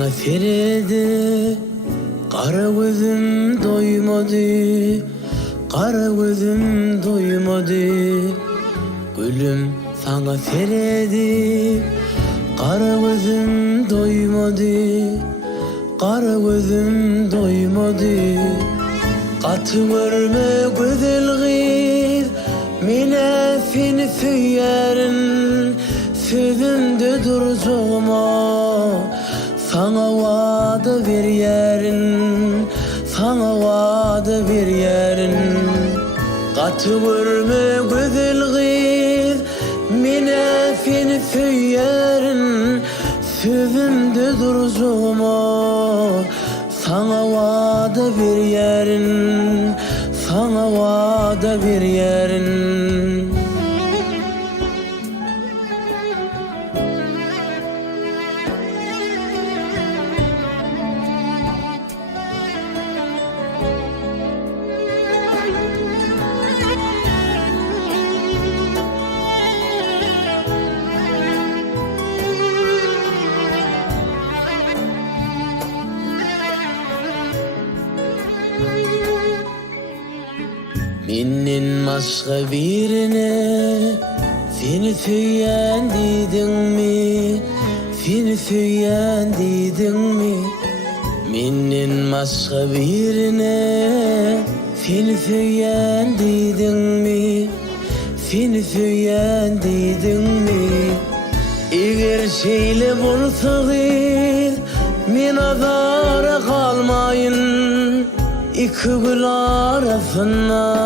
sana feredi, kara gözüm doymadı, kara gözüm doymadı. Gülüm sana feredi, kara gözüm doymadı, kara gözüm doymadı. Katı görme güzel gir, mine fin füyerin, sözünde duracağıma. Sana vaada bir yerin, sana vaada bir yerin. Katı görme güzel gir, mine fin füyerin, sözünde duracağıma. Sana vaada bir yerin, sana vaada bir yerin. Menden başka birine seni söyleyen dedin mi? Seni söyleyen dedin mi? Menden başka birine seni söyleyen dedin mi? Seni söyleyen dedin mi? Eğer şeyle bulsaydı men azara kalmayın. İki gül arasına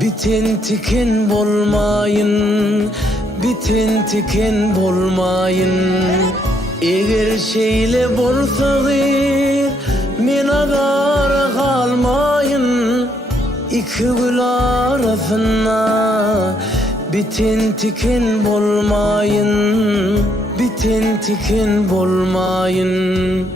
biten tiken bolmayın, biten tiken bolmayın. Eğer şeyle bolsaydı men azara kalmayın. İki gül arasına biten tiken bolmayın, biten tiken bolmayın.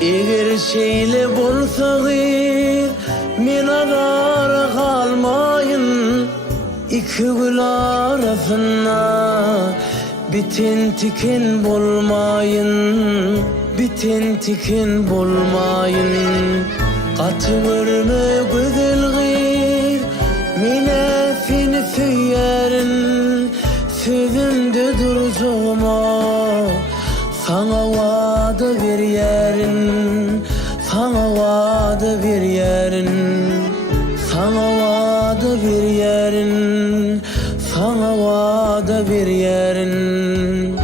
Eğer şeyle bulsaydı men azara kalmayın. İki gül arasına biten tiken bolmayın, biten tiken bolmayın. Katı görme güzel gir, mine seni söylerin, sözünde duracağıma. Sana vaada bir yerin, sana vaada bir yerin. Sana vaada bir yerin, sana vaada bir yerin.